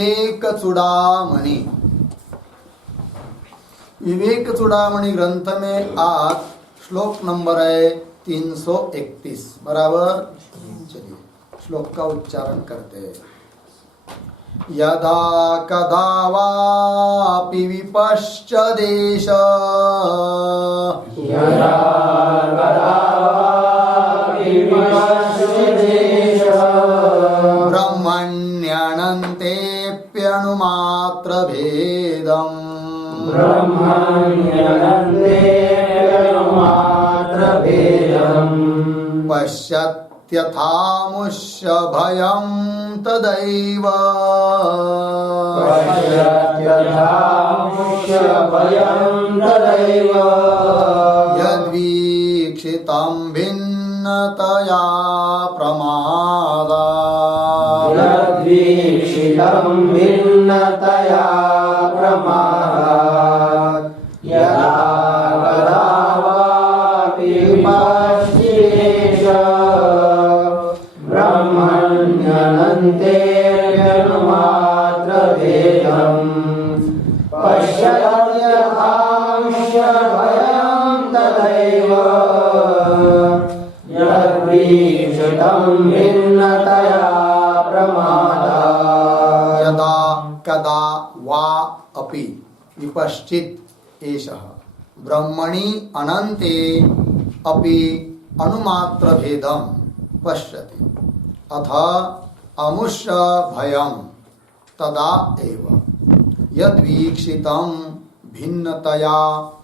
विवेक चूड़ामणि। विवेक चूड़ामणि ग्रंथ में आज श्लोक नंबर है 331। बराबर। चलिए श्लोक का उच्चारण करते हैं। यदा कदा वापि विपश्चदेश ब्रह्मण्यनन्तेऽप्यणुमात्र भेदम् पश्यत्यथामुष्य भयं तदैव यद्वीक्षितं भिन्नतया प्रमादात् यदा कदा वापि विपश्चिदेश ब्रह्मण्यनन्तेऽप्यणुमात्र भेदम् पश्यत्यथांश्य भयं तदैव यद्वीक्षितं भिन्नतया प्रमादात्। यदा कदा वा अपि विपश्चित् एषः ब्रह्मणि अनन्ते अपि अणुमात्र भेदं पश्यति अथ अमुष्य भयं तदा एव यद्वीक्षितं भिन्नतया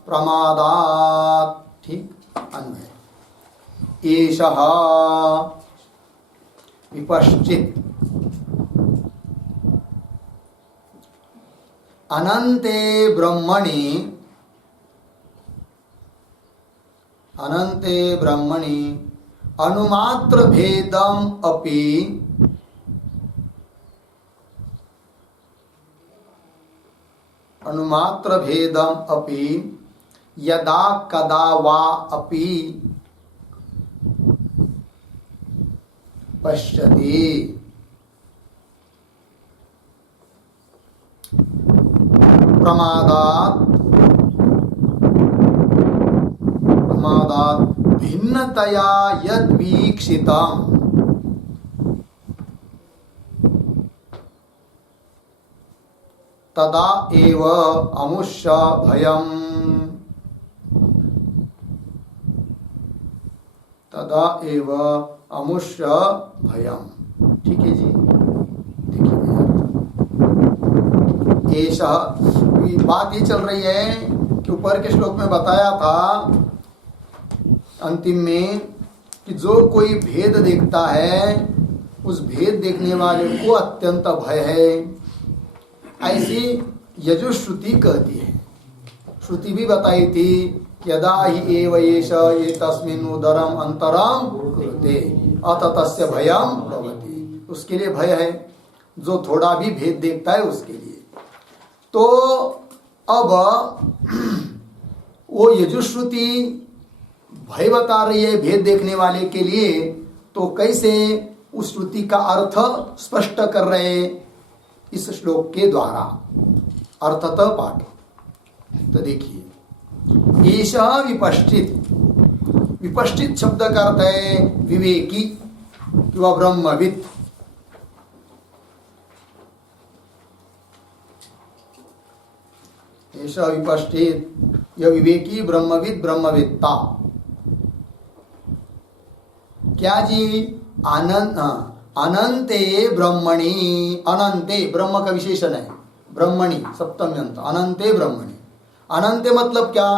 प्रमादात्। ठीक अन्वय। एषः विपश्चित् अनन्ते ब्रह्मणि अणुमात्र भेदम् अपि यदा कदा वा अपि पश्यति प्रमादात् भिन्नतया यद्वीक्षितं तदा एव अमुष्य भयम् ठीक है जी। देखिए बात ये चल रही है कि ऊपर के श्लोक में बताया था अंतिम में कि जो कोई भेद देखता है उस भेद देखने वाले को अत्यंत भय है। ऐसी यजुश्रुति कहती है। श्रुति भी बताई थी कि यदा हि एव एष ये तस्मिन् उदरम अंतरम कुरुते अथ तस्य भयम भवति। उसके लिए भय है जो थोड़ा भी भेद देखता है उसके लिए। तो अब वो यजुश्रुति भय बता रही है भेद देखने वाले के लिए, तो कैसे उस श्रुति का अर्थ स्पष्ट कर रहे इस श्लोक के द्वारा। अर्थतः पाठ तो देखिए, ईशा विपश्चित शब्द का अर्थ है विवेकी व ब्रह्मविद। ईशा विपश्चित, यह विवेकी ब्रह्मविद ब्रह्मवेत्ता। क्या जी? अनंते ब्रह्मणि। अनंते ब्रह्म का विशेषण है, ब्रह्मणि सप्तमी अंत, अनंते ब्रह्मणि। अनंते मतलब क्या?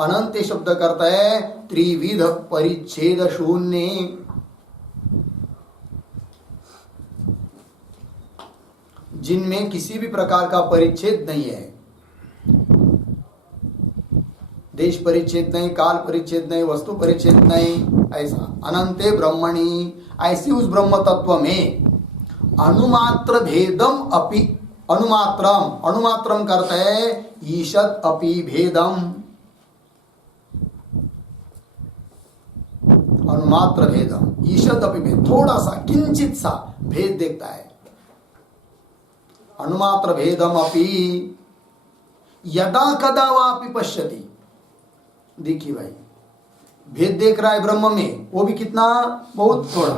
अनंते शब्द करता है त्रिविध परिच्छेद शून्य। जिनमें किसी भी प्रकार का परिच्छेद नहीं है, देश परिच्छेद नहीं, काल परिच्छेद नहीं, वस्तु परिच्छेद नहीं, ऐसा अनंते ब्रह्मणि। ऐसी उस ब्रह्म तत्व में अणुमात्र भेदम अपि, अणुमात्रम करता है ईशत अपि भेदम। अणुमात्र भेदम, ईशत अपि भेद, थोड़ा सा किंचित सा भेद देखता है। अणुमात्र भेदम अपि यदा कदा वापि पश्यति। देखिए भाई, भेद देख रहा है ब्रह्म में, वो भी कितना, बहुत थोड़ा,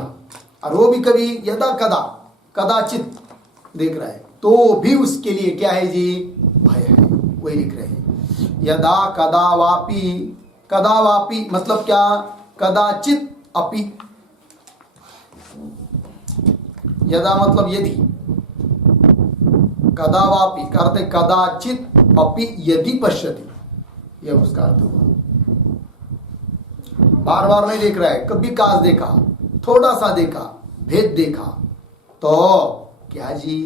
और वो भी कभी यदा कदा, कदाचित देख रहा है, तो भी उसके लिए क्या है जी, भय है। वही लिख रहे हैं, यदा कदा वापि, कदा वापि मतलब क्या, कदाचित अपि, यदा मतलब यदि, कदा वापि का अर्थ है कदाचित, अपि यदि पश्यति, यह उसका अर्थ हुआ। बार बार नहीं देख रहा है, कभी काज देखा, थोड़ा सा देखा, भेद देखा, तो क्या जी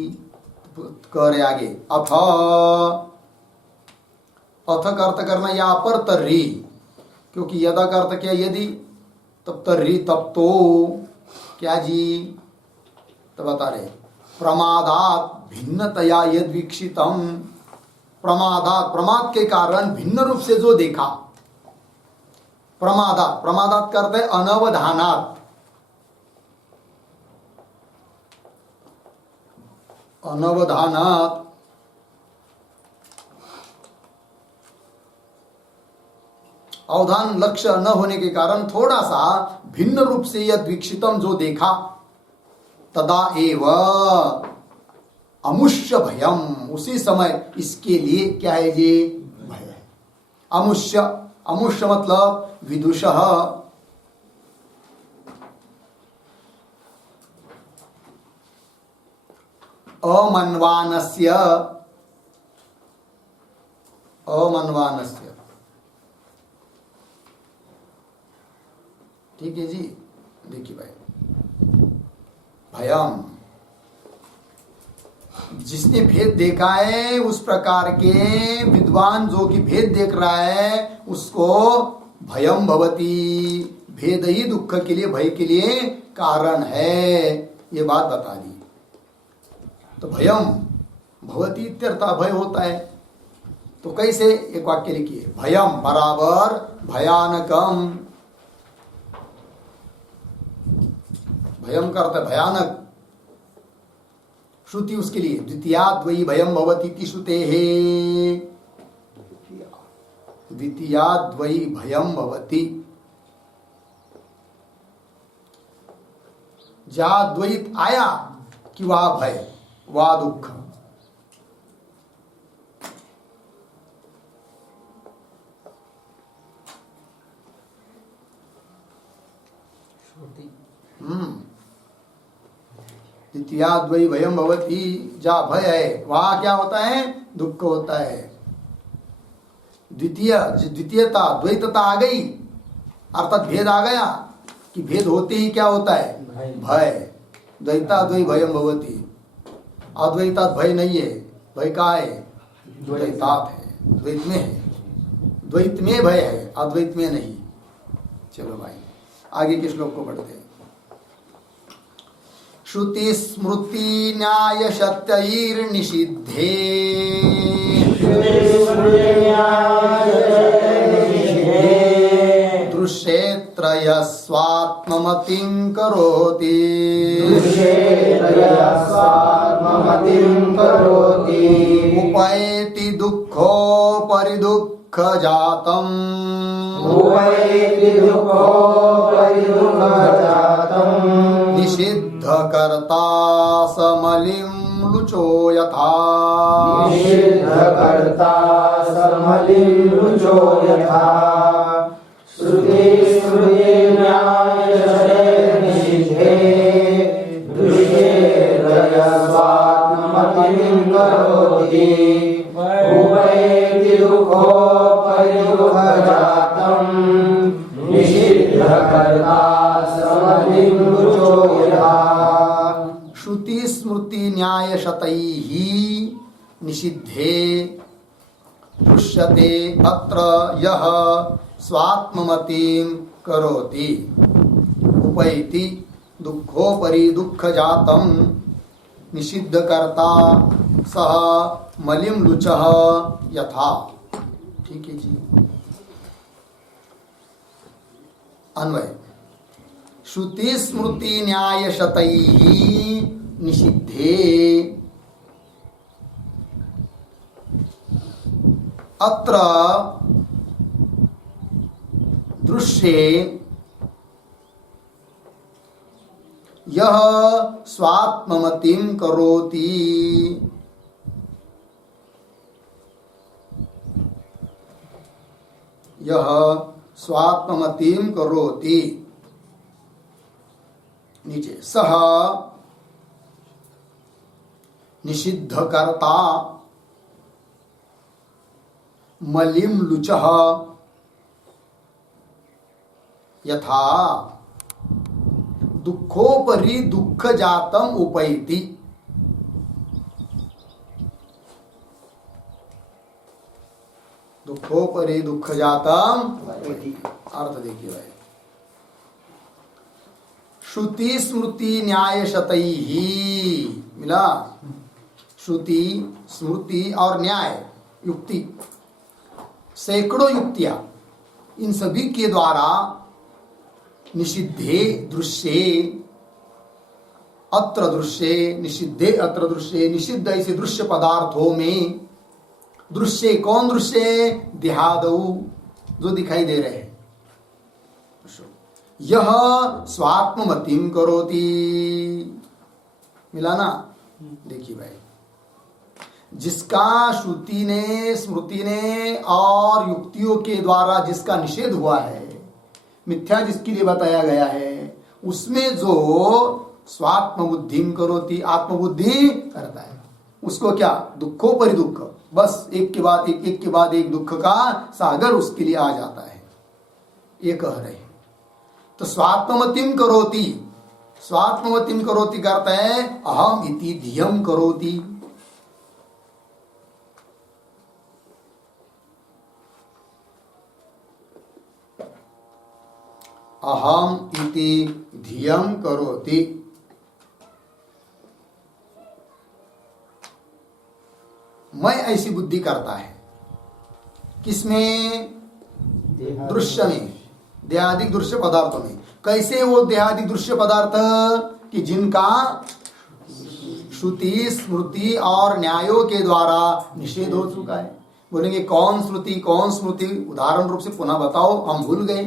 करे आगे, अथ, अथ का अर्थ करना यहाँ पर तर्री, क्योंकि यदा का अर्थ क्या, यदि, तब तर्री तब तो क्या जी, तो बता रहे, प्रमादात भिन्नतया यद वीक्षितम, प्रमादात प्रमाद के कारण भिन्न रूप से जो देखा, प्रमादात, प्रमादात करते अनवधानात, अनवधानात अवधान लक्ष्य न होने के कारण थोड़ा सा भिन्न रूप से यद वीक्षितम जो देखा, तदा एव अमुष्य भयम, उसी समय इसके लिए क्या है ये, भय है। अमुष्य, अमुष्य मतलब विदुषः, अमन्वानस्य, अमन्वानस्य, ठीक है जी। देखिए भाई, भयम, जिसने भेद देखा है उस प्रकार के विद्वान जो कि भेद देख रहा है उसको भयम भवति, भेद ही दुख के लिए, भय के लिए कारण है, ये बात बता दी। तो भयम भवति इत्यर्थ भय होता है, तो कैसे, एक वाक्य लिखिए, भयम बराबर भयानकम, भयम का अर्थ भयानक, श्रुति उसके लिए, द्वितीयाद्वयी भयम भवति इति श्रुतेः, द्वितीयाद्वयी भयम भवति, जहां द्वैत आया कि वह भय, वह दुख। द्वितीयाद्वयी भयम भवति, जहाँ भय है वहां क्या होता है, दुख होता है। द्वितीय, द्वितीयता, द्वैतता आ गई, अर्थात भेद आ गया, कि भेद होते ही क्या होता है, भय। द्वैताद्वयी भयम भवति, अद्वैतात भय नहीं है, भय का है, द्वैतात है, द्वैत में है, द्वैत में भय है, अद्वैत में नहीं। चलो भाई आगे के श्लोक को पढ़ते हैं। श्रुति स्मृति न्याय सत्यैर्निषिद्धे दृश्येत्रय स्वात्ममतिं करोति, उपैति दुःखोपरि दुःखजातम्, निषिद्धकर्ता समलिं लुचो यथा, श्रुति स्मृति न्याय निषिद्धे दृश्येत्रय स्वात्ममतिं करोति, उपैति दुःखोपरि दुःखजातम्, निषिद्धकर्ता समलिं लुचो यथा। श्रुति स्मृति न्याय शतैः निषिद्धे दृश्यते अत्र यः स्वात्ममतिं करोति, उपैति दुःखोपरि दुःखजातं, निषिद्धकर्ता सः मलिं लुचः यथा। ठीक है जी। अन्वय, श्रुति स्मृति न्याय शतैः निषिद्धे अत्र दृश्ये यह स्वात्ममतिं करोति यह स्वात्ममतिं करोति नीचे सह निषिद्धकर्ता मलिम लुचः यथा दुखोपरि दुख जातम उपैति। दुखोपरि दुख जातम उपैति अर्थ देखिए भाई। श्रुति स्मृति न्याय शतैहि मिला। श्रुति स्मृति और न्याय युक्ति सैकड़ों युक्तियां, इन सभी के द्वारा निषिद्धे दृश्ये अत्र दृश्ये निषिद्धे अत्र दृश्ये, निषिद्ध ऐसे दृश्य पदार्थों में, दृश्य कौन दृश्य? देहादौ जो दिखाई दे रहे हैं। यह स्वात्ममतिं करोति मिला ना। देखिए भाई, जिसका श्रुति ने स्मृति ने और युक्तियों के द्वारा जिसका निषेध हुआ है, मिथ्या जिसके लिए बताया गया है, उसमें जो स्वात्म बुद्धिं करोति आत्मबुद्धि करता है, उसको क्या? दुखों पर दुख, बस एक के बाद एक के बाद एक दुख का सागर उसके लिए आ जाता है, ये कह रहे हैं। तो स्वात्ममतिं करोति, स्वात्ममतिं करोति करते हैं अहम इति धियम करोति। अहम इति धियम करोति। मैं ऐसी बुद्धि करता है किसमें? दृश्य में, देहादिक दृश्य पदार्थों में। कैसे वो देहादिक दृश्य पदार्थ कि जिनका श्रुति स्मृति और न्यायों के द्वारा निषेध हो चुका है। बोलेंगे कौन श्रुति कौन स्मृति? उदाहरण रूप से पुनः बताओ, हम भूल गए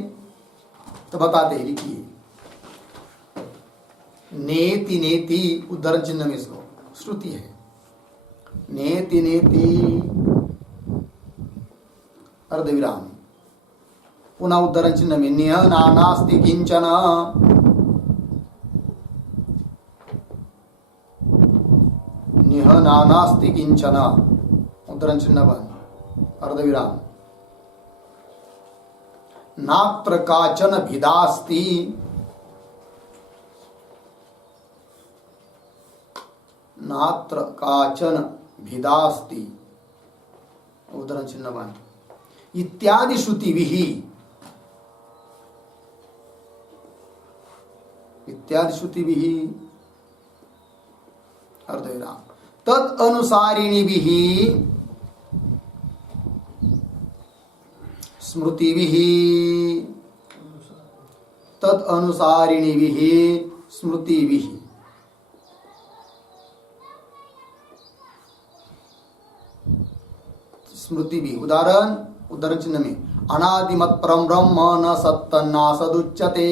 तो बताते हैं, लिखिए। नेति नेति उद्धरण चिन्ह में इसको श्रुति है। नेति नेति अर्धविराम, पुनः उद्धरण चिन्ह में निह नानास्ति किंचन, निह नानास्ति किंचन, उद्धरण चिन्ह बंद, अर्धविराम। नात्र काचन भिदास्ति, नात्र काचन भिदास्ति, उद्धरण चिन्ह बंद, इत्यादि श्रुतिभिः, इत्यादि श्रुतिभिः अर्धविराम, तद अनुसारिणीभिः स्मृतिभिः, तद अनुसारिणीभिः स्मृतिभिः। स्मृतिभिः उदाहरण, उदाहरण चिन्ह में अनादिमत परम ब्रह्म न सत्तन्ना सदुच्यते।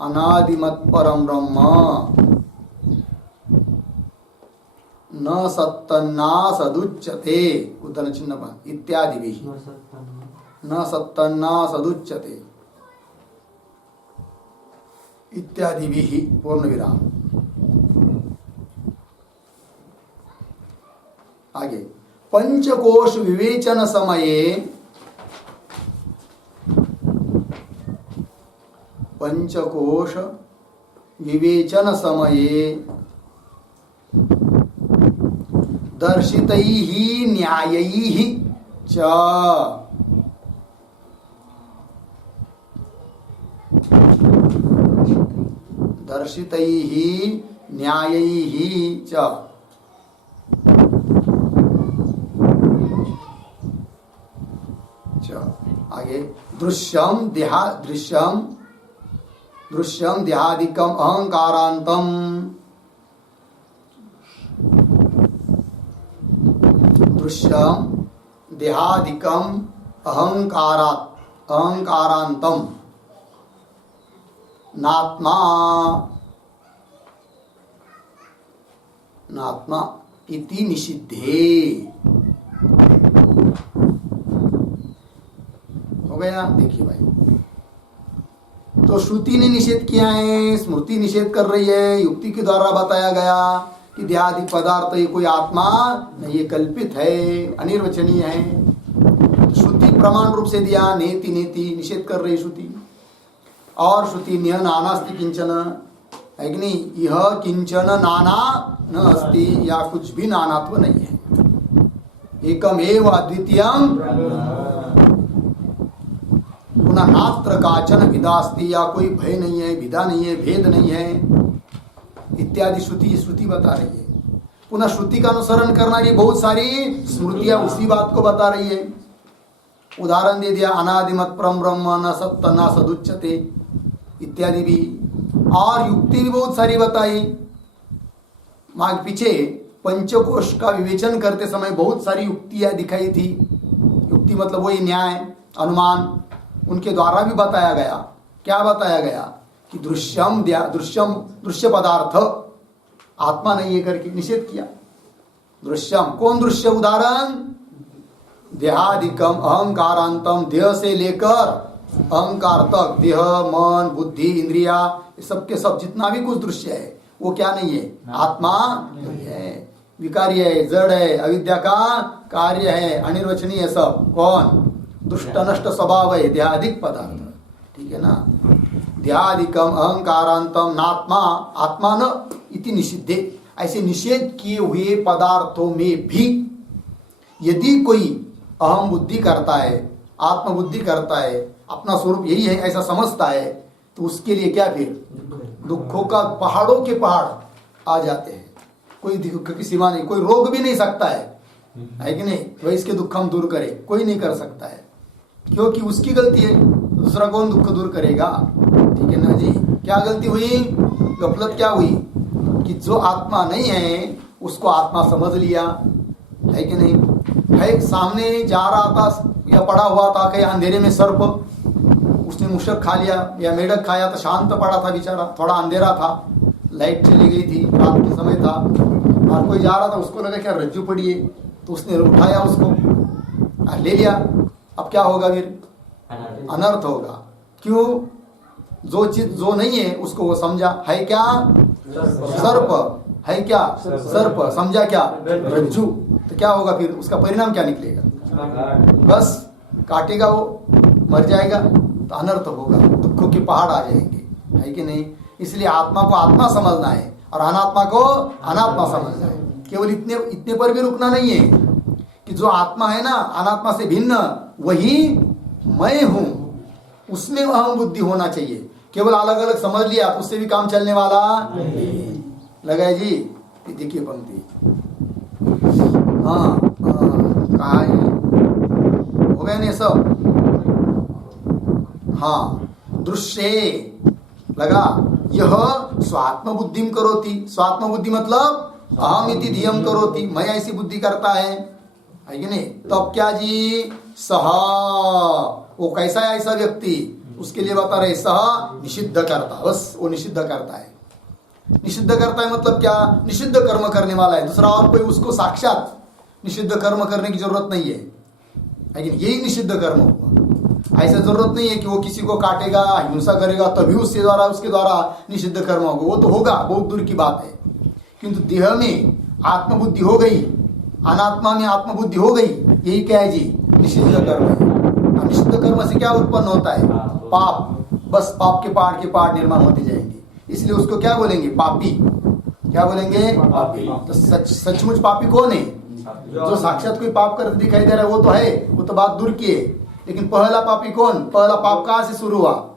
अनादिमत परम ब्रह्म न सत्तन्ना सदुच्यते, उद्धरण चिन्ह बंद, इत्यादि भी न सत्तन्ना सदुच्यते, इत्यादि भी पूर्ण विराम। आगे पंचकोश विवेचन समये, पंचकोश विवेचन समये दर्शितैः न्यायैः च, दर्शितैः न्यायैः च, आगे दृश्यम देहा दृश्यम, दृश्यम देहादिकम अहंकारांतम, दृश्यम देहादिकम अहंकारांतम नात्मा इति निषिद्धे। हो गया। देखिए भाई, तो श्रुति ने निषेध किया है, स्मृति निषेध कर रही है, युक्ति के द्वारा बताया गया कि देहादि पदार्थ ये कोई आत्मा नहीं, ये कल्पित है, अनिर्वचनीय है। श्रुति प्रमाण रूप से दिया, नेति नेति निषेध कर रही श्रुति। और श्रुति निह नानास्ति किंचन, है कि नहीं, यह किंचन नाना न अस्ति, या कुछ भी नानात्व नहीं है, एकम एव अद्वितीयम पुनः नात्र काचन विदास्ति, या कोई भय नहीं है, विदा नहीं है, भेद नहीं है इत्यादि श्रुति बता रही है। पुनः श्रुति का अनुसरण करना की बहुत सारी स्मृतियां उसी बात को बता रही है। उदाहरण दे दिया, अनादिमत परम ब्रह्म न सत्य न सदुच्यते इत्यादि भी, और युक्ति भी बहुत सारी बताई। मार्ग पीछे पंचकोश का विवेचन करते समय बहुत सारी युक्तियां दिखाई थी। युक्ति मतलब वही न्याय, अनुमान, उनके द्वारा भी बताया गया। क्या बताया गया कि दृश्य पदार्थ आत्मा नहीं है करके निषेध किया। दृश्यम, कौन दृश्य? उदाहरण, देहादिकम अहंकारांतम, देह से लेकर अहंकार तक, देह मन बुद्धि इंद्रिया, सब के सब जितना भी कुछ दृश्य है वो क्या नहीं है? आत्मा नहीं है, विकारी है, जड़ है, अविद्या का कार्य है, अनिर्वचनीय है सब। कौन? दुष्ट नष्ट स्वभाव है, देहादिक पदार्थ। ठीक है ना? देहादिकम अहंकारांतम नात्मा, आत्मा न इति निषिद्धे। ऐसे निषेध किए हुए पदार्थों में भी यदि कोई अहम बुद्धि करता है, आत्मबुद्धि करता है, अपना स्वरूप यही है ऐसा समझता है, तो उसके लिए क्या फिर दुखों का पहाड़ों के पहाड़ आ जाते हैं। कोई दुख की सीमा नहीं, कोई रोक भी नहीं सकता है कि नहीं? तो इसके दुख हम दूर करें, कोई नहीं कर सकता है, क्योंकि उसकी गलती है। दूसरा कौन दुख दूर करेगा? ठीक है ना जी? क्या गलती हुई? गफलत क्या हुई कि जो आत्मा नहीं है उसको आत्मा समझ लिया, है कि नहीं? है, सामने जा रहा था या पड़ा हुआ था कहीं अंधेरे में सर्प, उसने मुशक खा लिया या मेढक खाया तो शांत पड़ा था बेचारा, थोड़ा अंधेरा था, लाइट चली गई थी, रात के समय था, और कोई जा रहा था, उसको लगा क्या रज्जू पड़ी है, तो उसने उठाया उसको और ले लिया। अब क्या होगा फिर? अनर्थ होगा। क्यों? जो चीज जो नहीं है उसको वो समझा है क्या? सर्प है क्या? सर्प समझा क्या? रज्जू। तो क्या होगा फिर? उसका परिणाम क्या निकलेगा? बस काटेगा, वो मर जाएगा, तो अनर्थ होगा, दुखों के पहाड़ आ जाएंगे, है कि नहीं? इसलिए आत्मा को आत्मा समझना है और अनात्मा को अनात्मा समझना है। केवल इतने पर भी रुकना नहीं है कि जो आत्मा है ना, अनात्मा से भिन्न, वही मैं हूं, उसमें अहम बुद्धि होना चाहिए। केवल अलग अलग समझ लिया तो उससे भी काम चलने वाला नहीं। लगा जी? देखिए पंक्ति, हाँ कहा हो गया नहीं सब? हाँ, दृश्य लगा, यह स्वात्म बुद्धिम करोति। स्वात्म बुद्धि मतलब अहम इति धियम करोति, मैं ऐसी बुद्धि करता है कि नहीं? तब क्या जी? सह, वो कैसा है ऐसा व्यक्ति? उसके लिए बता रहे, सह निषिद्ध करता, बस वो निषिद्ध करता है। निषिद्ध करता है मतलब क्या? निषिद्ध कर्म करने वाला है, दूसरा और कोई उसको साक्षात निषिद्ध कर्म करने की जरूरत नहीं है, लेकिन यही निषिद्ध कर्म होगा। ऐसा जरूरत नहीं है कि वो किसी को काटेगा, हिंसा करेगा तभी उसके द्वारा निषिद्ध कर्म होगा। वो तो होगा, बहुत दूर की बात है, किंतु देह में आत्मबुद्धि हो गई, अनात्मा में आत्मबुद्धि हो गई, यही क्या है जी? निषिद्ध कर्म है। और निषिद्ध कर्म से क्या उत्पन्न होता है? पाप। बस पाप के पहाड़ निर्माण होते जाएंगे, इसलिए उसको क्या बोलेंगे? पापी। क्या बोलेंगे? पापी। तो सचमुच पापी कौन है? जो साक्षात कोई पाप करते दिखाई दे रहा है वो तो है, वो तो बात दूर की है। लेकिन पहला पापी कौन? पहला पाप कहां से शुरू हुआ?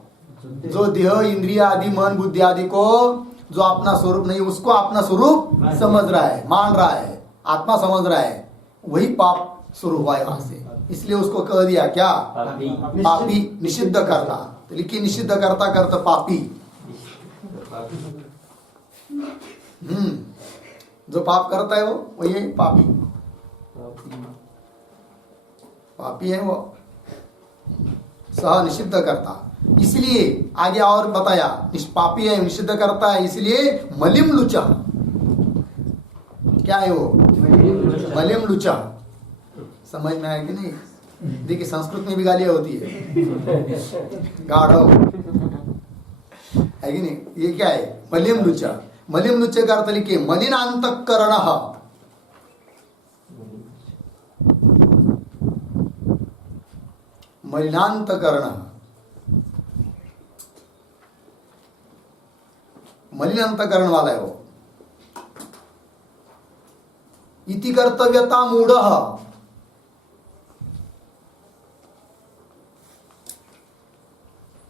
जो देह इंद्रिया आदि मन बुद्धि आदि को जो अपना स्वरूप नहीं उसको अपना स्वरूप समझ रहा है, मान रहा है, आत्मा समझ रहा है, वही पाप शुरू हुआ है वहां से। इसलिए उसको कह दिया क्या? पापी, निषिद्ध करता। तो लिखिए, निषिद्ध करता पापी। जो पाप करता है वो वही है पापी। पापी है वो, सह निषिद्ध करता। इसलिए आगे और बताया, पापी है, निषिद्ध करता है, इसलिए मलिम लुचा। क्या है वो? मलिम लुचा। समझ में आया कि नहीं? देखिए संस्कृत में भी गालियां होती है, गाढ़ो है कि नहीं? ये क्या है? मलिम लुचा। मलिम लुचे का अर्थ लिखिए मलिनांतकरण। मलिनांतकरण, मलिनांतकरण वाला है वो। इति कर्तव्यता मूढ़,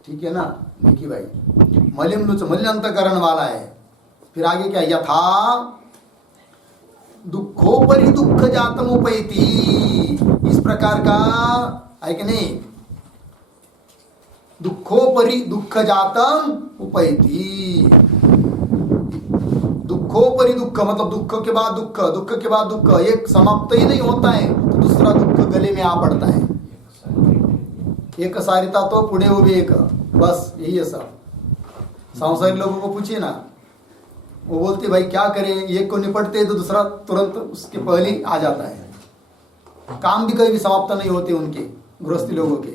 ठीक है ना? देखिए भाई, मलिम लुच मलिनांतकरण वाला है। फिर आगे क्या? यथा दुखोपरि दुख जातम उपैति, इस प्रकार का है कि नहीं? दुखोपरि दुख जातम उपैति। दुखोपरि दुख मतलब दुख के बाद दुख, दुख के बाद दुख, एक समाप्त ही नहीं होता है तो दूसरा दुख गले में आ पड़ता है। एक सारिता तो पुणे वो भी एक, बस यही है सब। सांसारिक लोगों को पूछिए ना, वो बोलते भाई क्या करें, एक को निपटते तो दूसरा तुरंत उसके पहले आ जाता है। काम भी कभी भी समाप्त नहीं होते उनके, गृहस्थी लोगों के,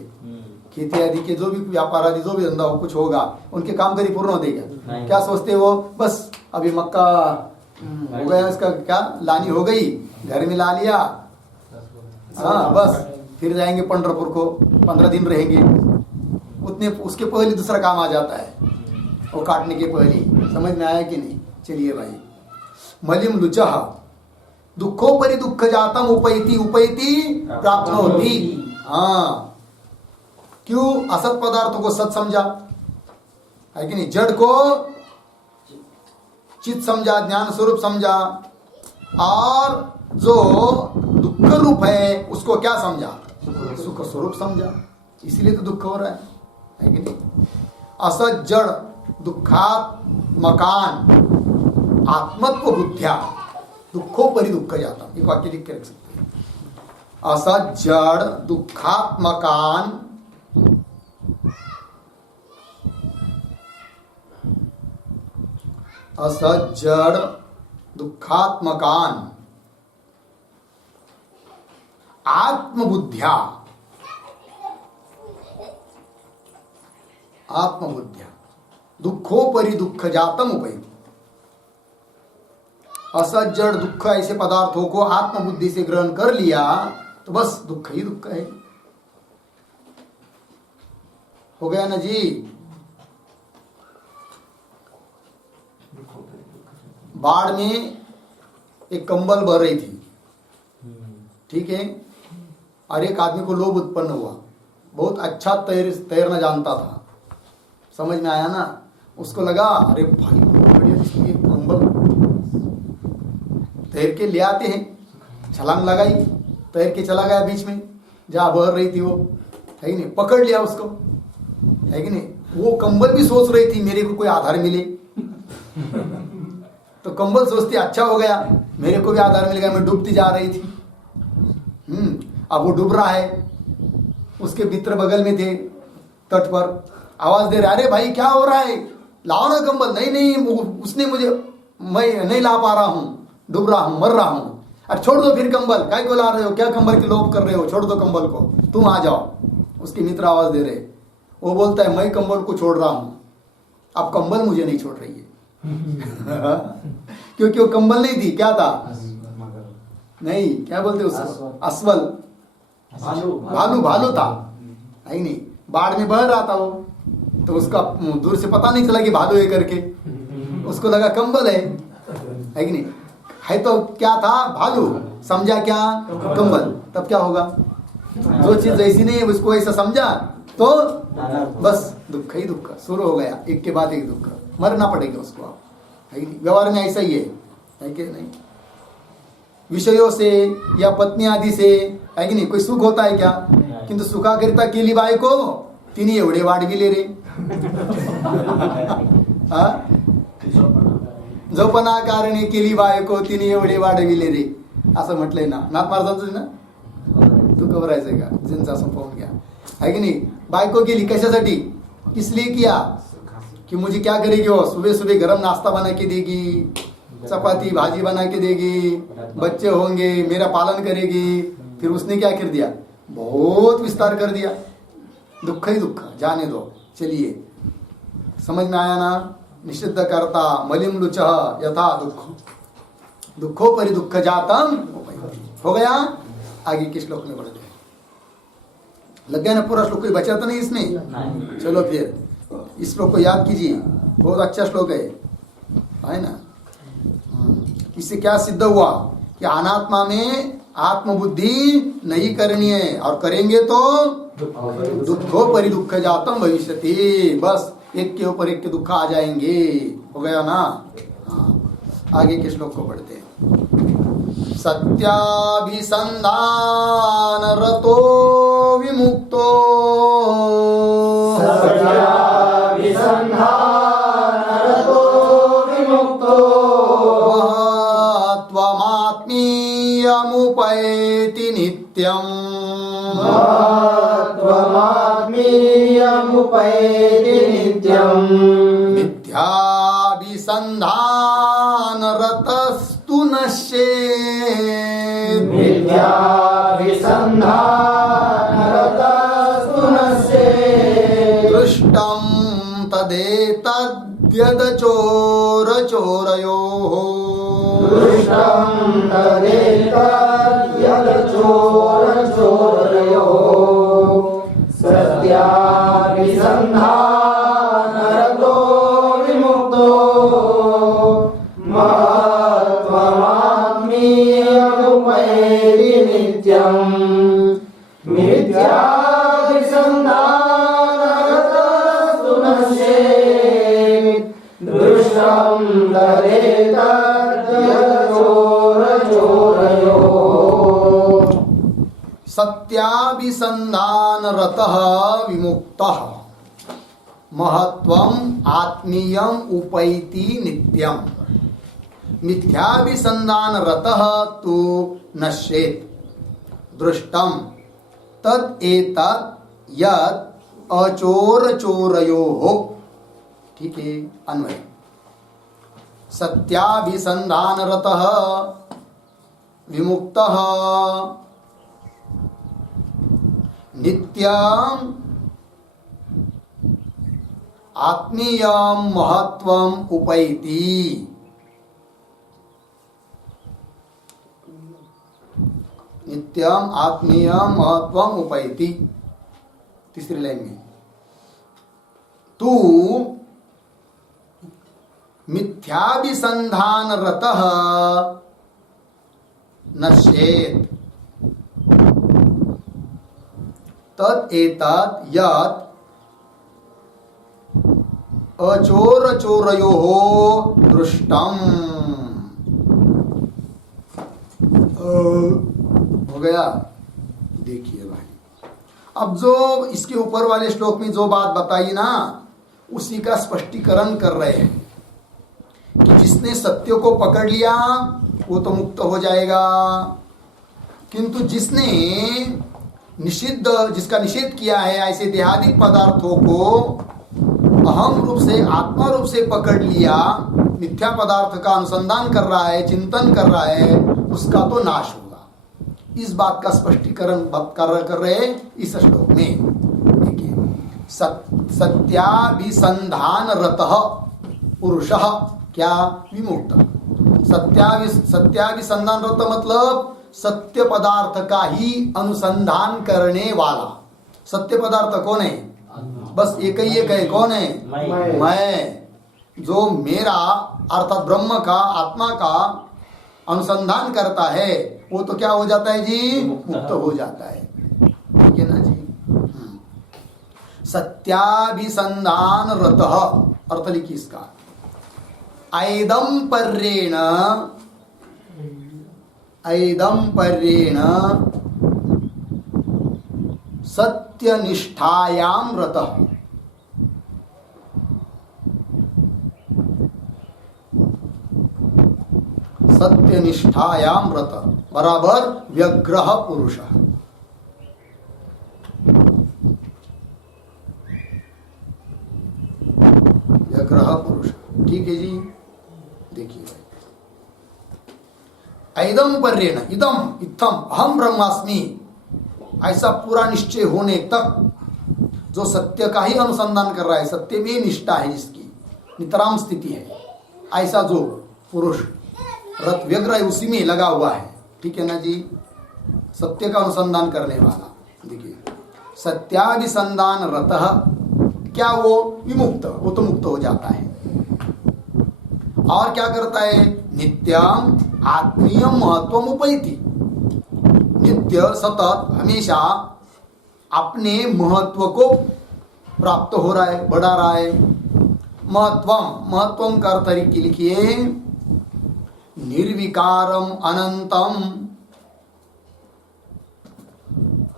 खेती आदि के जो भी व्यापार आदि जो भी धंधा हो कुछ होगा, उनके काम कभी पूर्ण हो देगा। क्या सोचते हो? बस अभी मक्का हो गया, इसका क्या लानी हो गई, घर में ला लिया, हाँ बस फिर जाएंगे पंढरपुर को, 15 दिन रहेंगे, उतने उसके पहले दूसरा काम आ जाता है वो काटने के पहले। समझ में आया कि नहीं? चलिए भाई, मलिम लुचः दुखोपरि दुख जातम उपैति, उपैति प्राप्त होती। हाँ, क्यों? असत पदार्थों को सत समझा है कि नहीं? जड़ को चित समझा, ज्ञान स्वरूप समझा, और जो दुख रूप है उसको क्या समझा? सुख स्वरूप समझा। इसलिए तो दुख हो रहा है कि नहीं? असत जड़ दुखात्मकान आत्मत्व बुद्ध्या दुखों परि दुख जाता। एक वाक्य लिख के रख सकते हैं। असत जड़ दुखात्मकान असत जड़ दुखात्मकान आत्मबुद्ध्या, आत्मबुद्ध्या दुखोपरि दुख जातम उपैति। असत जड़ दुख ऐसे पदार्थों को आत्मबुद्धि से ग्रहण कर लिया तो बस दुख ही दुख है। हो गया ना जी? बाढ़ में एक कंबल बह रही थी, ठीक है, और एक आदमी को लोभ उत्पन्न हुआ, बहुत अच्छा तैरना जानता था। समझ में आया ना? उसको लगा अरे भाई बढ़िया कंबल, तैर के ले आते हैं, छलांग लगाई, तैर के चला गया बीच में जहाँ बह रही थी वो, है कि नहीं? पकड़ लिया उसको, है कि नहीं? वो कंबल भी सोच रही थी मेरे को कोई आधार मिले, तो कंबल सोचती अच्छा हो गया मेरे को भी आधार मिल गया, मैं डूबती जा रही थी। अब वो डूब रहा है, उसके मित्र बगल में थे तट पर, आवाज दे रहे अरे भाई क्या हो रहा है, लाओ ना कंबल। नहीं नहीं उसने मुझे, मैं नहीं ला पा रहा हूँ, डूब रहा हूँ, मर रहा हूँ। अरे छोड़ दो फिर कंबल, काय को ला रहे हो, क्या कंबल की लोभ कर रहे हो, छोड़ दो कंबल को, तुम आ जाओ। उसके मित्र आवाज दे रहे, वो बोलता है मैं कंबल को छोड़ रहा हूँ, अब कंबल मुझे नहीं छोड़ रही है। क्योंकि वो कंबल नहीं थी, क्या था? नहीं, क्या बोलते उसको? अस्वल, भालू, भालू था, है नहीं? बाढ़ में बह रहा था वो, तो उसका दूर से पता नहीं चला कि भालू है करके, उसको लगा कंबल है कि नहीं? है तो क्या था? भालू, समझा क्या? कंबल। तब क्या होगा? जो चीज जैसी नहीं है उसको ऐसा समझा तो बस दुख ही दुख शुरू हो गया, एक के बाद एक दुख, मरना पड़ेगा उसको, है कि नहीं? व्यवहार में ऐसा ही है कि नहीं? विषयों से या पत्नी आदि से, है कि नहीं? कोई सुख होता है क्या? किंतु सुखाकरिता केली बायको तिने एवढे वाढविले रे, जपना कारणे केली बायको तिने एवढे वाढविले रे, असं म्हटलंय ना नाथ महाराजांचं ना. तू घबरायचंय का ज्यांचं असं पाहून घ्या है की नाही. बायको गेली कशासाठी इसलिए किया कि मुझे क्या करेगी वो सुबह सुबह गरम नाश्ता बना के देगी चपाती भाजी बना के देगी बच्चे होंगे मेरा पालन करेगी. फिर उसने क्या कर दिया बहुत विस्तार कर दिया. दुख ही दुख जाने दो. चलिए समझ में आया ना. निषिद्ध करता मलिम लुच यथा दुख दुखो परि दुख जातम हो गया. आगे के श्लोक में बढ़ गए. लग गया ना पूरा श्लोक. कोई बचा तो नहीं इसमें. चलो फिर इस श्लोक को याद कीजिए. बहुत अच्छा श्लोक है ना. इससे क्या सिद्ध हुआ कि अनात्मा में आत्मबुद्धि नहीं करनी है और करेंगे तो दुखो परि दुख जातम भविष्यति. बस एक के ऊपर एक के दुख आ जाएंगे. हो गया ना. हाँ आगे के श्लोक को पढ़ते हैं. सत्याभिसंधान रतो विमुक्तो त्वमात्मीयमुपैति नित्यम्. त्वमात्मीयमुपैति नित्यम्. मिथ्याभिसन्धानरतस्तु नश्येत्. मिथ्याभिसन्धानरतस्तु नश्येत्. दृष्टं तदेतद्यदचोरचोरयोः. दृष्टं तदेतद्यदचोरचोरयोः. सत्याभिसन्धानरतो विमुक्तो त्वमात्मीयमुपैति नित्यम्. मिथ्याभिसन्धानरतस्तु नश्येत्. दृष्टं तदेतद्यदचोरचोरयोः. सत्याभिसंधानरतः विमुक्तः महत्वम आत्मीयम उपैति नित्यम. मिथ्याभिसंधानरतः तु नश्येत्. दृष्टम तद एतत् यत् अचोरचोरयोः. ठीक है. अन्वय सत्याभिसंधानरतः विमुक्तः नित्यम आत्मीयम महत्वम उपैति. नित्यम आत्मीयम महत्वम उपैति. तीसरी लाइन में तू मिथ्याभिसंधानरतः नश्येत्. तद एतत् यत् अचोरचोरयोः दृष्टम्. हो गया. देखिए भाई अब जो इसके ऊपर वाले श्लोक में जो बात बताई ना उसी का स्पष्टीकरण कर रहे हैं कि जिसने सत्य को पकड़ लिया वो तो मुक्त हो जाएगा. किंतु जिसने निषिद्ध जिसका निषेध किया है ऐसे देहादिक पदार्थों को अहम रूप से आत्मा रूप से पकड़ लिया मिथ्या पदार्थ का अनुसंधान कर रहा है चिंतन कर रहा है उसका तो नाश होगा. इस बात का स्पष्टीकरण कर रहे हैं इस श्लोक में. देखिए सत्याभिसंधानरतः पुरुषः क्या विमुक्त. सत्याभिसंधानरत मतलब सत्य पदार्थ का ही अनुसंधान करने वाला. सत्य पदार्थ कौन है. बस एक ही एक है. कौन है. मैं. जो मेरा अर्थात ब्रह्म का आत्मा का अनुसंधान करता है वो तो क्या हो जाता है जी मुक्त हो जाता है. ठीक है ना जी. सत्याभिसंधानरतः अर्थ लिखिए इसका. ऐदम्पर्येण सत्यनिष्ठायां रतः. सत्यनिष्ठायां रतः बराबर व्यग्रह पुरुष. व्यग्रह पुरुष। ठीक है जी, देखिए ऐदम पर्येण इदम इत्थम अहम ब्रह्मास्मि, ऐसा पूरा निश्चय होने तक जो सत्य का ही अनुसंधान कर रहा है, सत्य में निष्ठा है जिसकी नितराम स्थिति है, ऐसा जो पुरुष रत व्यग्र है उसी में लगा हुआ है। ठीक है ना जी, सत्य का अनुसंधान करने वाला। देखिए सत्याभिसंधान रतः, क्या वो विमुक्त, वो तो मुक्त हो जाता है। और क्या करता है, नित्यम आत्मीय महत्व उपैति, नित्य सतत हमेशा अपने महत्व को प्राप्त हो रहा है, बढ़ा रहा है। महत्वम, महत्वम का अर्थ लिखिए निर्विकारम अनंतम,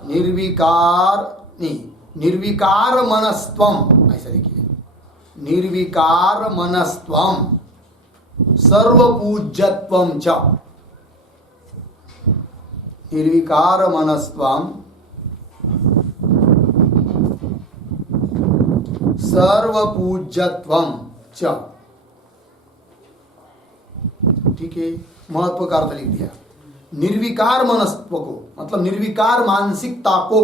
निर्विकार नहीं, निर्विकार मनस्त्वम, ऐसा लिखिए निर्विकार मनस्त्वम सर्वपूज्यत्वम च, निर्विकार मनस्त्वम सर्वपूज्यत्वम च। ठीक है, महत्व का अर्थ लिख दिया। निर्विकार मनस्त्व को मतलब निर्विकार मानसिकता को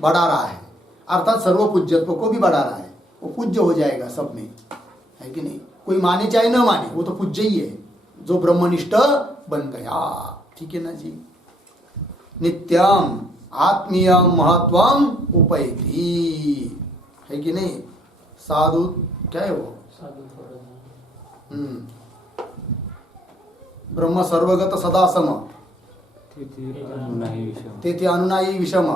बढ़ा रहा है, अर्थात सर्वपूज्यत्व को भी बढ़ा रहा है। वो पूज्य हो जाएगा सब में, है कि नहीं? कोई माने चाहे न माने, वो तो पूज्य ही है जो ब्रह्मनिष्ठ बन गया। ठीक है ना जी, नित्यम आत्मीय महत्वम उपैति, है कि नहीं? साधु क्या है वो? ब्रह्म सर्वगत सदा सम, तेथे अनुनायी विषम,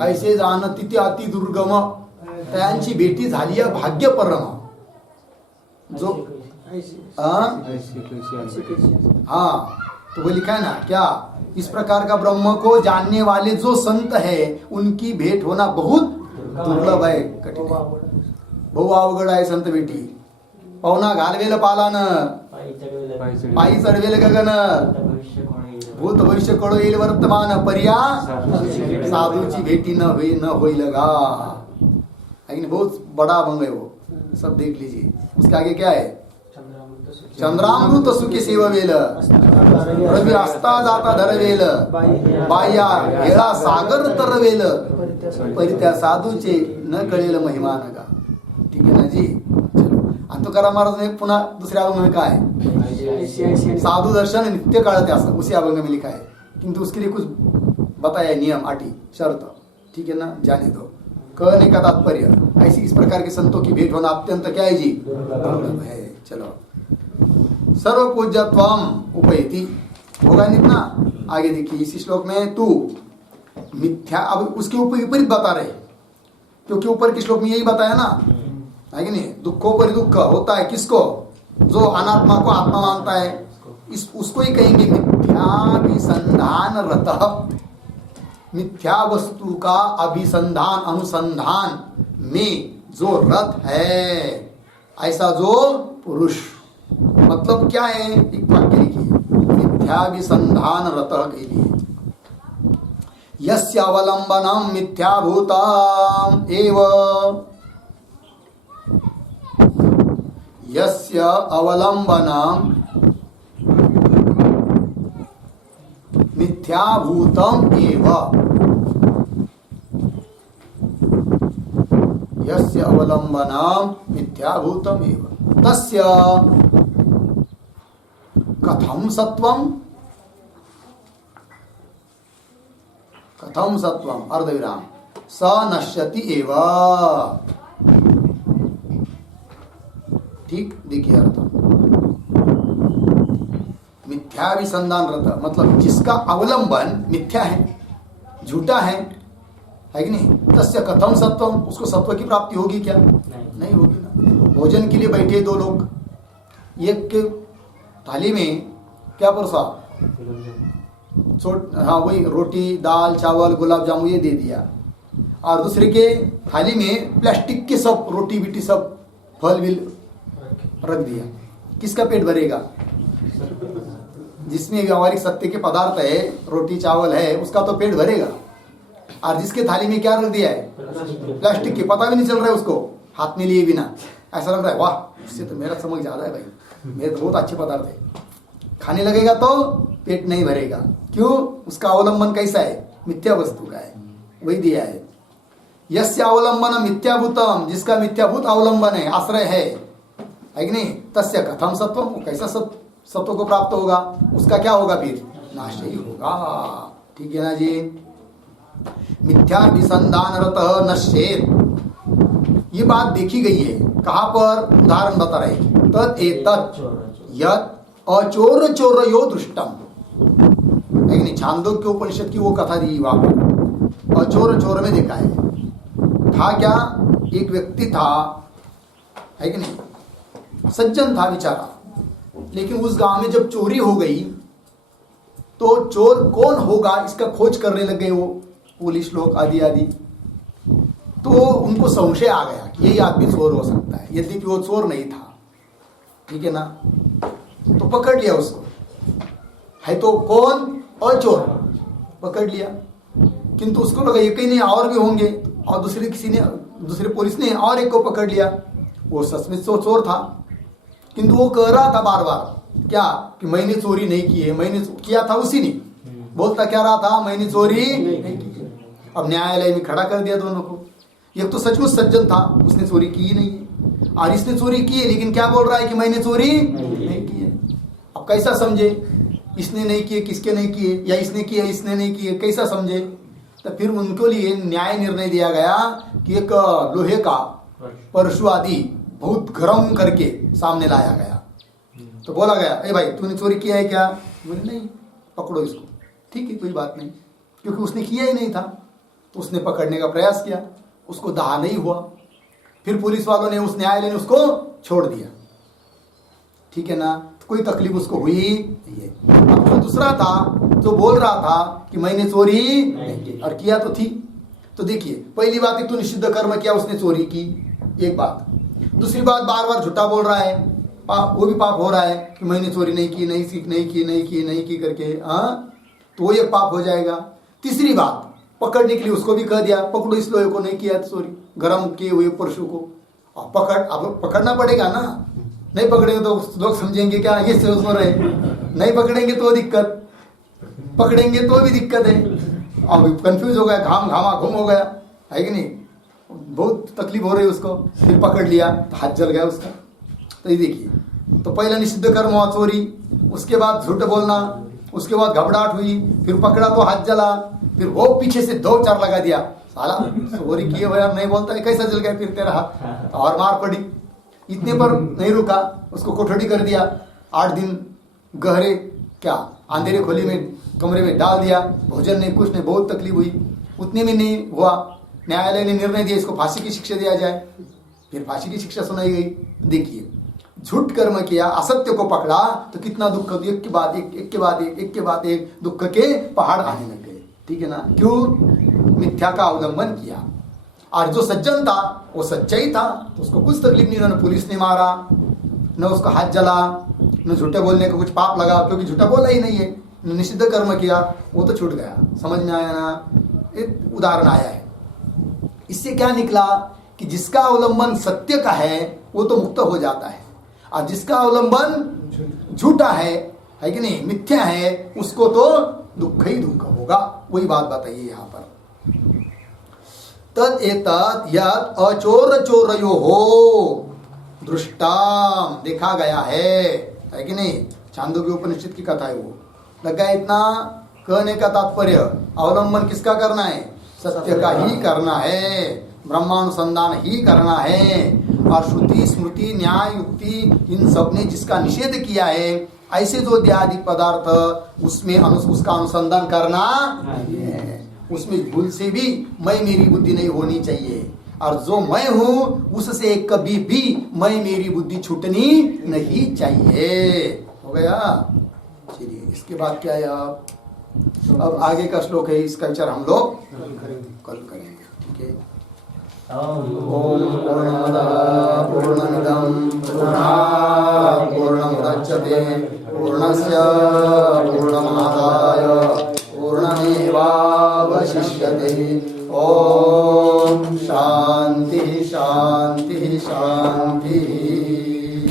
ऐसे जाणती ते अति दुर्गम, त्यांची भेटी झाली भाग्य परम। जो हाँ, तो वो लिखा है ना क्या, इस प्रकार का ब्रह्म को जानने वाले जो संत है उनकी भेंट होना बहुत दुर्लभ है, कठिन है, बहु अवघड आहे संत भेटी। पाहुणा घालवेल पालान, पायी चढवेल गगन, भूत भविष्य कळो येईल वर्तमान, पर्या साधूची भेटी न होईल गा। लेकिन बहुत बड़ा अभंग है वो, सब देख लीजिए। उसके आगे क्या है, चंद्रामृत सुखी सेववेल, रवि अस्ता जाता धरवेल, बाया हेळा सागर तरवेल, परित्या साधूचे न कळेल महिमान गा। ठीक है ना जी, चलो। आणि तुकाराम महाराज ने पुन्हा दुसऱ्या अभंग में काय, साधु दर्शन नित्य काळते, असं उसी अभंग में लिखा है, किंतु उसके लिए कुछ बताया नियम, आटी, शर्त। ठीक है ना, जाने दो। कहने का तात्पर्य, ऐसी इस प्रकार के संतों की भेंट होना अत्यंत क्या है जी, दुर्लभ है। चलो, सर्व पूज्यत्वम उपैति होगा नहीं ना। आगे देखिए इसी श्लोक में तू मिथ्या, अब उसके ऊपर विपरीत बता रहे, क्योंकि ऊपर के श्लोक में यही बताया ना, है कि नहीं? दुखों पर दुख होता है किसको, जो अनात्मा को आत्मा मानता है, इस उसको ही कहेंगे मिथ्याभिसंधान रतः, मिथ्या वस्तु का अभिसंधान अनुसंधान में जो रत है, ऐसा जो पुरुष। मतलब क्या है, एक वाक्य लिखिए, मिथ्याभिसंधान रतः के लिए यस्य अवलंबनम मिथ्याभूतम एव, यस्य अवलंबनम मिथ्याभूतम एव, यस्य अवलंबनम मिथ्याभूतम एव, तस्य कथम सत्वम, कथम सत्वम अर्धविराम स नश्यति एव। ठीक, देखिए अर्थ, मिथ्याभिसंधान रत मतलब जिसका अवलंबन मिथ्या है, झूठा है कि नहीं, तस्य कथम सत्वम, उसको सत्व की प्राप्ति होगी क्या? नहीं होगी ना। भोजन के लिए बैठे दो लोग, एक के थाली में क्या परोसा, हाँ वही रोटी दाल चावल गुलाब जामुन ये दे दिया, और दूसरे के थाली में प्लास्टिक के सब रोटी बिटी सब फल विल रख दिया। किसका पेट भरेगा? जिसमें व्यावहारिक सत्य के पदार्थ है, रोटी चावल है, उसका तो पेट भरेगा। और जिसके थाली में क्या रख दिया है, प्लास्टिक के, पता भी नहीं चल रहा है उसको, हाथ में लिए बिना, ऐसा लग रहा है वाह इससे तो मेरा चमक ज़्यादा है भाई, मेरे तो बहुत अच्छे पदार्थ है। खाने लगेगा तो पेट नहीं भरेगा, क्यों? उसका अवलंबन कैसा है? मिथ्या वस्तु का है, वही दिया है। यस्य अवलंबन मिथ्याभूतम, जिसका मिथ्याभूत अवलंबन है, आश्रय है कि नहीं, तस्य कथम सत्वम, वो कैसा सत्व को प्राप्त होगा? उसका क्या होगा? फिर नाश ही होगा। ठीक है ना जी। मिथ्याभिसंधान रतः नश्येत, ये बात देखी गई है। कहाँ पर? उदाहरण बता रहे, तत् एतत् यत् अचोर चोरयो दृष्टम, लेकिन छांदोग्य उपनिषद की वो कथा दी वहां पर। अचोर चोर में देखा है। था क्या? एक व्यक्ति था, है कि नहीं, सज्जन था बेचारा, लेकिन उस गांव में जब चोरी हो गई तो चोर कौन होगा इसका खोज करने लगे वो पुलिस लोग आदि आदि। तो उनको संशय आ गया कि यही आदमी चोर हो सकता है, यद्यपि वो चोर नहीं था। ठीक है ना। तो पकड़ लिया उसको, है तो कौन? अचोर। पकड़ लिया, किंतु उसको लगा ये कहीं नहीं और भी होंगे, और दूसरे पुलिस ने और एक को पकड़ लिया। वो सचमुच तो चोर था, किंतु वो कह रहा था बार बार क्या कि मैंने चोरी नहीं की है, मैंने किया था उसी ने। बोलता क्या रहा था? मैंने चोरी नहीं की है। अब न्यायालय में खड़ा कर दिया दोनों को। एक तो सचमुच सज्जन था, उसने चोरी की ही नहीं है, और इसने चोरी की है, लेकिन क्या बोल रहा है कि मैंने चोरी नहीं की है। अब कैसा समझे? इसने नहीं किए, किसके नहीं किए, या इसने किए इसने नहीं किए, कैसा समझे? तो फिर उनके लिए न्याय निर्णय दिया गया कि एक लोहे का परशु आदि बहुत गर्म करके सामने लाया गया। तो बोला गया, ए भाई तूने चोरी किया है क्या? बोले नहीं। पकड़ो इसको। ठीक है, कोई बात नहीं, क्योंकि उसने किया ही नहीं था। तो उसने पकड़ने का प्रयास किया, उसको दाह नहीं हुआ। फिर पुलिस वालों ने, उस न्यायालय ने उसको छोड़ दिया। ठीक है ना। तो कोई तकलीफ उसको हुई नहीं है। अब जो दूसरा था जो बोल रहा था कि मैंने चोरी नहीं की, और किया तो थी। तो देखिए, पहली बात एक तो निषिद्ध कर्म किया, उसने चोरी की, एक बात। दूसरी बात बार बार झूठा बोल रहा है, पाप, वो भी पाप हो रहा है कि मैंने चोरी नहीं की, नहीं की करके, हाँ, तो वो एक पाप हो जाएगा। तीसरी बात, पकड़ने के लिए उसको भी कह दिया, पकड़ो इस लोहे को, नहीं किया चोरी, गर्म किए हुए परशु को। अब पकड़ना पड़ेगा ना, नहीं पकड़ेंगे तो लोग समझेंगे क्या ये चोर है। नहीं पकड़ेंगे तो दिक्कत, पकड़ेंगे तो भी दिक्कत है। अब कंफ्यूज हो गया, घूम हो गया, है कि नहीं, बहुत तकलीफ हो रही है उसको। फिर पकड़ लिया तो हाथ जल गया उसका। तो ये देखिए, तो पहला निषिद्ध कर्म हुआ चोरी, उसके बाद झूठ बोलना, उसके बाद घबराहट हुई, फिर पकड़ा तो हाथ जला, फिर वो पीछे से 2-4 लगा दिया, साला चोरी किए हुए नहीं बोलता है, कैसा जल गया फिर तेरा हाथ, और मार पड़ी। इतने पर नहीं रुका, उसको कोठड़ी कर दिया, 8 दिन गहरे क्या अंधेरे खोली में कमरे में डाल दिया, भोजन नहीं कुछ नहीं, बहुत तकलीफ हुई। उतने में नहीं हुआ, न्यायालय ने निर्णय दिया इसको फांसी की शिक्षा दिया जाए। फिर फांसी की शिक्षा सुनाई गई। देखिए, झूठ कर्म किया, असत्य को पकड़ा तो कितना दुख, एक के बाद एक दुख के पहाड़ आने लग गए। ठीक है ना। क्यों? मिथ्या का अवलंबन किया। और जो सज्जन था वो सच्चा ही था, तो उसको कुछ तकलीफ नहीं, न पुलिस ने मारा, न उसका हाथ जला, न झूठे बोलने का कुछ पाप लगा, क्योंकि झूठा बोला ही नहीं है। न निषिद्ध कर्म किया, वो तो छूट गया। समझ में आया ना? एक उदाहरण आया है। इससे क्या निकला कि जिसका अवलंबन सत्य का है वो तो मुक्त हो जाता है, और जिसका अवलंबन झूठा है कि नहीं, मिथ्या है, उसको तो दुख ही दुख होगा। वही बात बताइए यहाँ पर। तद एतत् यत् अचोर चोरयो हो दृष्टाम, देखा गया है कि नहीं। छांदोग्य उपनिषद की कथा है वो। लगा इतना कहने का तात्पर्य, अवलंबन किसका करना है? सत्य का ही करना है, ब्रह्मानुसंधान ही करना है। और श्रुति स्मृति न्याय युक्ति इन सब ने जिसका निषेध किया है, ऐसे जो द्यादि पदार्थ उसमें उसका अनुसंधान करना है। उसमें भूल से भी मैं मेरी बुद्धि नहीं होनी चाहिए, और जो मैं हूँ उससे कभी भी मैं मेरी बुद्धि छूटनी नहीं चाहिए। हो गया। चलिए, इसके बाद क्या है? अब आगे का श्लोक है, इसका विचार हम लोग कल करेंगे। ठीक है। ओम पूर्णमदः पूर्णमिदं पूर्णात् पूर्णमुदच्यते पूर्णस्य पूर्णमादाय पूर्णमेवावशिष्यते। ओम